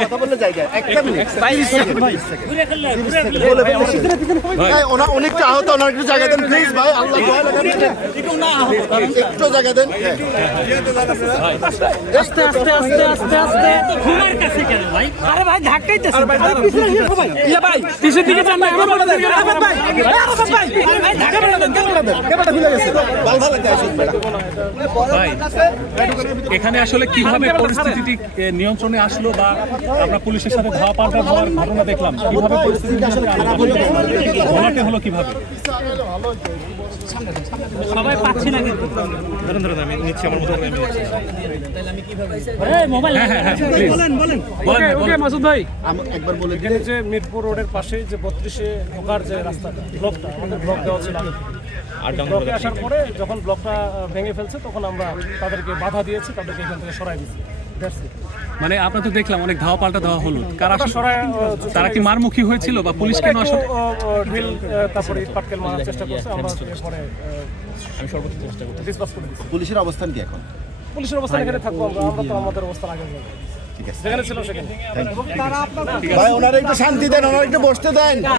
কথা বললে জায়গা একটা মিনিট অনেকটা আহত ওনার একটু জায়গা দেন প্লিজ ভাই আল্লাহ একটু জায়গা দেন আস্তে আস্তে আস্তে আস্তে আস্তে ঘুমার কাছে কেন ভাই আরে ভাই ধাক্কাইতেছে ভাই পিছনে গিয়ে ভাই ইয়া ভাই পিছন দিকে যান না ভাই ভাই ভাই ধাক্কা মেরে দেন ক্যামেরাটা খুলে গেছে ভালো ভালো লাগছে ভাই এখানে আসলে কিভাবে পরিস্থিতিটি নিয়ন্ত্রণে আসলো বা আমরা পুলিশের সাথে ধাওয়া পাল্টা হওয়ার ঘটনা দেখলাম কিভাবে পরিস্থিতি আসলে খারাপ হলো কিভাবে সবাই পাচ্ছি না কিন্তু ধরুন আমি নিচ্ছি আমার মতো আমি নিচ্ছি এই মোবাইল বলেন ওকে মাসুদ ভাই একবার বলে এখানে যে মিরপুর রোডের পাশে যে 32-এ ঢোকার যে রাস্তাটা ব্লকটা আমাদের ব্লক দেওয়া ছিল ব্লকে আসার পরে যখন ব্লকটা ভেঙে ফেলছে তখন আমরা তাদেরকে বাধা দিয়েছি, তাদেরকে এখান থেকে সরাই দিয়েছি। মানে আপনারা তো দেখলাম অনেক ধাওয়া পাল্টা দেওয়া হলো কারা সরাই তারা কি মারমুখী হয়েছিল বা পুলিশ কেন আসলে ঢিল তারপরে ইট পাটকেল মারার চেষ্টা করছে, আমরা এরপরে আমি সর্বোচ্চ চেষ্টা করছি ডিসপাস করে দিচ্ছি। পুলিশের অবস্থান কি এখন? পুলিশের অবস্থান এখানে থাকবো, আমরা তো আমাদের অবস্থান আগে ঠিক আছে যেখানে ছিল সেখানে। ভাই ওনারা একটু শান্তি দেন, ওনারা একটু বসতে দেন।